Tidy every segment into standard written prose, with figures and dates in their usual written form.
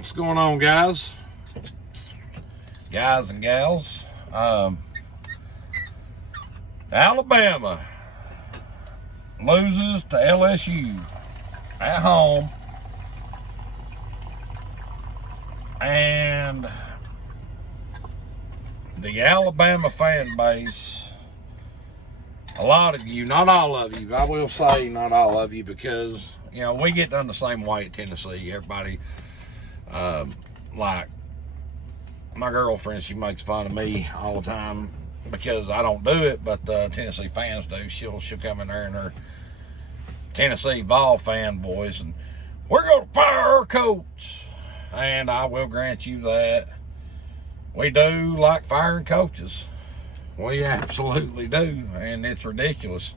What's going on, guys and gals? Alabama loses to LSU at home, and the Alabama fan base, a lot of you, not all of you, I will say not all of you, because you know we get done the same way at Tennessee. Everybody, like my girlfriend, she makes fun of me all the time because I don't do it, but Tennessee fans do. She'll come in there and her Tennessee Vol fanboys, and we're going to fire our coach. And I will grant you that we do like firing coaches. We absolutely do, and it's ridiculous.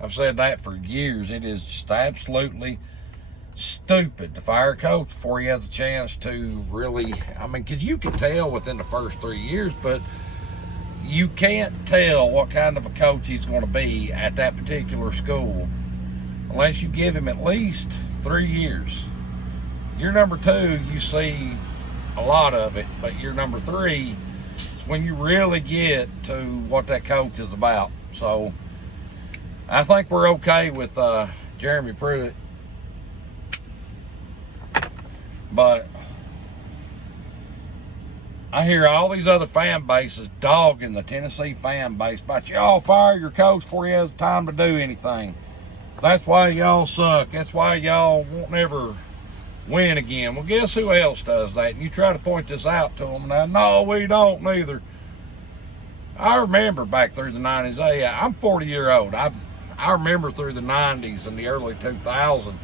I've said that for years. It is just absolutely stupid to fire a coach before he has a chance to really, I mean, because you can tell within the first 3 years, but you can't tell what kind of a coach he's going to be at that particular school unless you give him at least 3 years. Year number 2, you see a lot of it, but year number 3 is when you really get to what that coach is about. So I think we're okay with Jeremy Pruitt. But I hear all these other fan bases dogging the Tennessee fan base about y'all fire your coach before he has time to do anything. That's why y'all suck. That's why y'all won't ever win again. Well, guess who else does that? And you try to point this out to them, and no, we don't neither. I remember back through the 90s. Hey, I'm 40-year-old. I remember through the 90s and the early 2000s.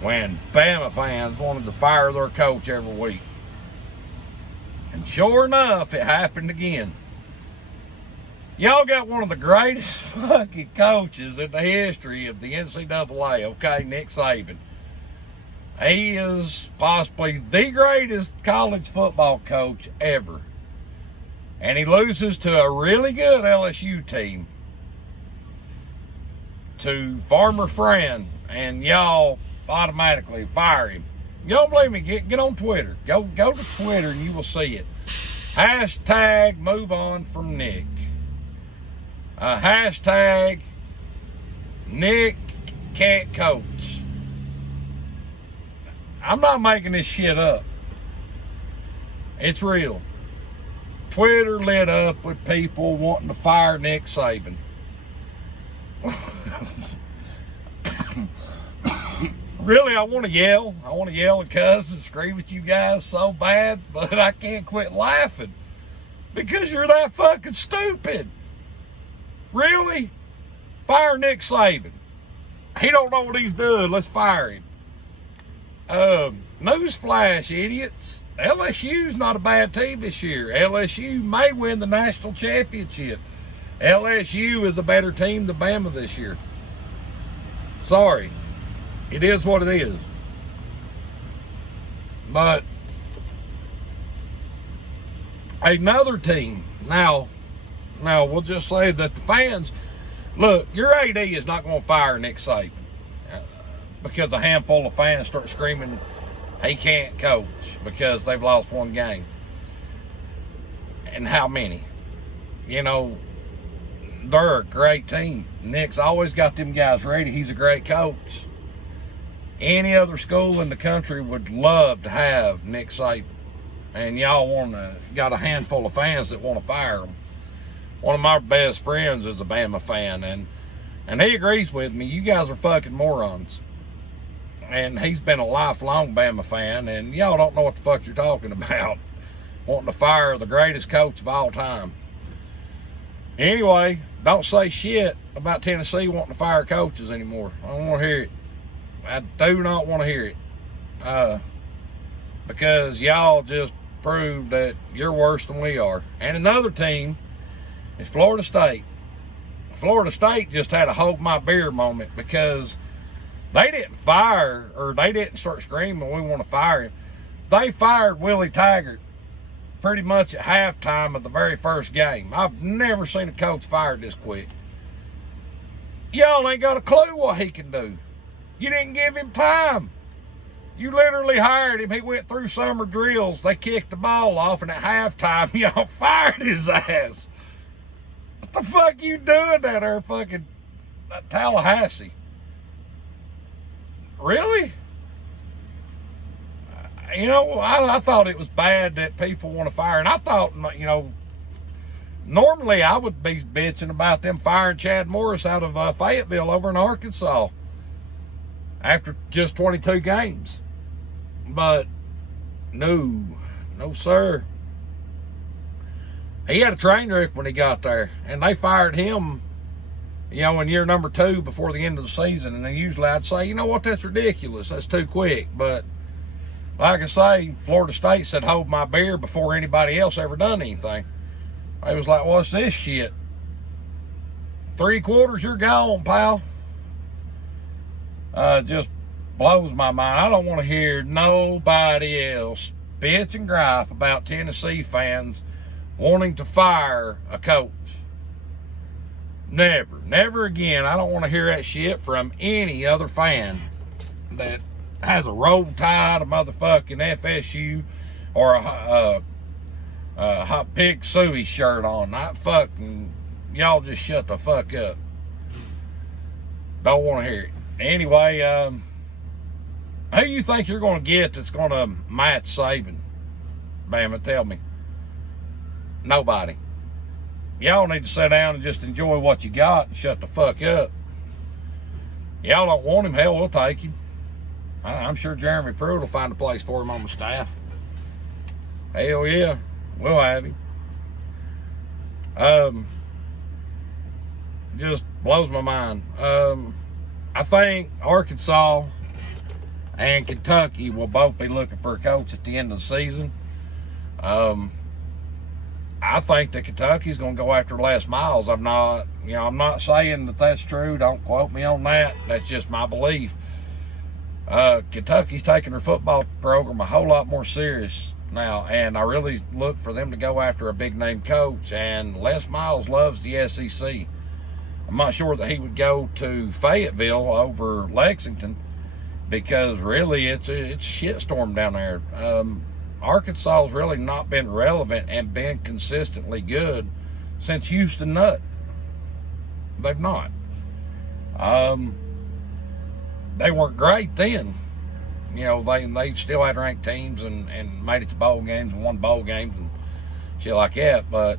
When Bama fans wanted to fire their coach every week. And sure enough, it happened again. Y'all got one of the greatest fucking coaches in the history of the NCAA, okay, Nick Saban. He is possibly the greatest college football coach ever. And he loses to a really good LSU team, to Farmer Friend, and y'all automatically fire him. You don't believe me? Get on Twitter. Go to Twitter and you will see it. Hashtag move on from Nick. Hashtag Nick can't coach. I'm not making this shit up. It's real. Twitter lit up with people wanting to fire Nick Saban. Really, I want to yell. I want to yell and cuss and scream at you guys so bad, but I can't quit laughing because you're that fucking stupid. Really? Fire Nick Saban. He don't know what he's doing. Let's fire him. Newsflash, idiots. LSU's not a bad team this year. LSU may win the national championship. LSU is a better team than Bama this year. Sorry. It is what it is. But another team, now we'll just say that the fans, look, your AD is not going to fire Nick Saban because a handful of fans start screaming he can't coach because they've lost one game. And how many? You know, they're a great team. Nick's always got them guys ready. He's a great coach. Any other school in the country would love to have Nick Saban. And y'all got a handful of fans that want to fire him. One of my best friends is a Bama fan, and he agrees with me. You guys are fucking morons. And he's been a lifelong Bama fan, and y'all don't know what the fuck you're talking about. Wanting to fire the greatest coach of all time. Anyway, don't say shit about Tennessee wanting to fire coaches anymore. I don't want to hear it. I do not want to hear it. Because y'all just proved that you're worse than we are. And another team is Florida State. Florida State just had a hold my beer moment because they didn't fire, or they didn't start screaming, we want to fire him. They fired Willie Taggart pretty much at halftime of the very first game. I've never seen a coach fired this quick. Y'all ain't got a clue what he can do. You didn't give him time. You literally hired him. He went through summer drills. They kicked the ball off, and at halftime, y'all fired his ass. What the fuck you doing down there, fucking Tallahassee? Really? You know, I thought it was bad that people want to fire. And I thought, you know, normally I would be bitching about them firing Chad Morris out of Fayetteville over in Arkansas after just 22 games. But no, sir. He had a train wreck when he got there, and they fired him, you know, in year number 2 before the end of the season. And then usually I'd say, you know what, that's ridiculous. That's too quick. But like I say, Florida State said, hold my beer before anybody else ever done anything. They was like, what's this shit? 3 quarters, you're gone, pal. Just blows my mind. I don't want to hear nobody else bitch and gripe about Tennessee fans wanting to fire a coach. Never again. I don't want to hear that shit from any other fan that has a Roll Tide, a motherfucking FSU, or a Hot Pig Suey shirt on. Not fucking, y'all just shut the fuck up. Don't want to hear it. Anyway, who you think you're going to get that's going to match Saban? Bama, tell me. Nobody. Y'all need to sit down and just enjoy what you got and shut the fuck up. Y'all don't want him, hell, we'll take him. I'm sure Jeremy Pruitt will find a place for him on the staff. Hell yeah, we'll have him. Just blows my mind. I think Arkansas and Kentucky will both be looking for a coach at the end of the season. I think that Kentucky's going to go after Les Miles. I'm not saying that that's true. Don't quote me on that. That's just my belief. Kentucky's taking their football program a whole lot more serious now, and I really look for them to go after a big-name coach, and Les Miles loves the SEC. I'm not sure that he would go to Fayetteville over Lexington because really it's a shitstorm down there. Arkansas has really not been relevant and been consistently good since Houston Nutt. They've not. They weren't great then. You know, they still had ranked teams and made it to bowl games and won bowl games and shit like that. But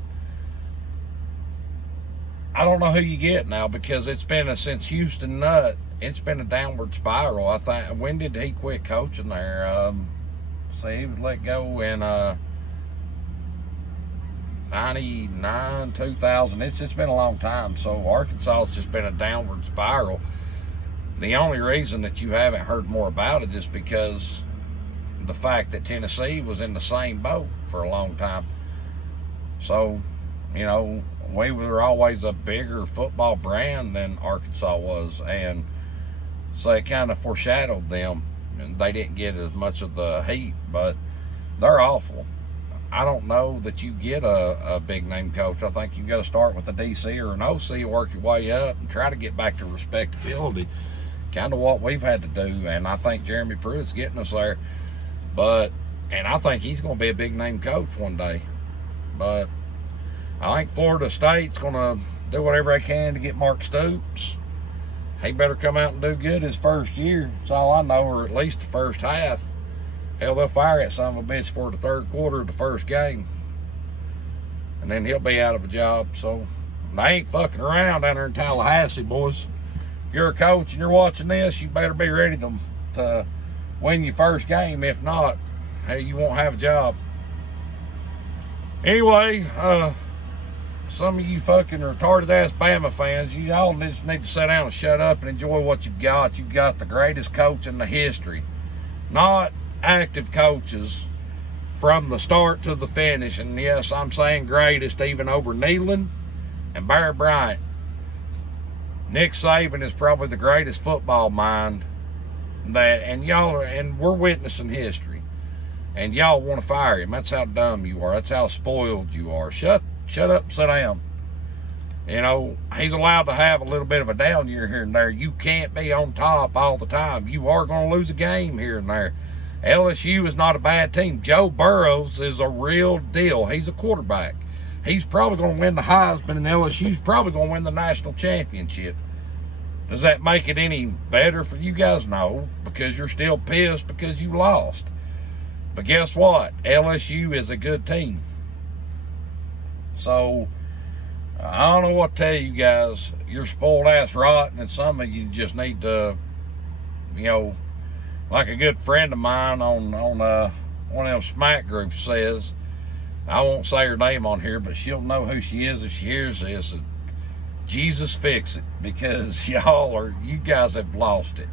I don't know who you get now because it's been since Houston Nutt, it's been a downward spiral. I think, when did he quit coaching there? He was let go in 99, 2000. It's been a long time. So Arkansas has just been a downward spiral. The only reason that you haven't heard more about it is because the fact that Tennessee was in the same boat for a long time. So, you know, we were always a bigger football brand than Arkansas was, and so it kind of foreshadowed them. And they didn't get as much of the heat, but they're awful. I don't know that you get a big-name coach. I think you've got to start with a DC or an OC and work your way up and try to get back to respectability. Kind of what we've had to do, and I think Jeremy Pruitt's getting us there. And I think he's going to be a big-name coach one day. But I think Florida State's going to do whatever they can to get Mark Stoops. He better come out and do good his first year. That's all I know, or at least the first half. Hell, they'll fire that son of a bitch for the third quarter of the first game. And then he'll be out of a job. So they ain't fucking around down there in Tallahassee, boys. If you're a coach and you're watching this, you better be ready to win your first game. If not, hey, you won't have a job. Anyway, some of you fucking retarded ass Bama fans, you all just need to sit down and shut up and enjoy what you've got. You've got the greatest coach in the history. Not active coaches from the start to the finish. And yes, I'm saying greatest even over Neyland and Barry Bryant. Nick Saban is probably the greatest football mind and we're witnessing history. And y'all want to fire him. That's how dumb you are. That's how spoiled you are. Shut up and sit down. You know, he's allowed to have a little bit of a down year here and there. You can't be on top all the time. You are going to lose a game here and there. LSU is not a bad team. Joe Burrows is a real deal. He's a quarterback. He's probably going to win the Heisman, and LSU's probably going to win the national championship. Does that make it any better for you guys? No, because you're still pissed because you lost. But guess what? LSU is a good team. So, I don't know what to tell you guys. You're spoiled ass rotten, and some of you just need to, you know, like a good friend of mine on one of them smack groups says, I won't say her name on here, but she'll know who she is if she hears this. Jesus fix it, because you guys have lost it.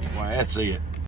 Anyway, that's it.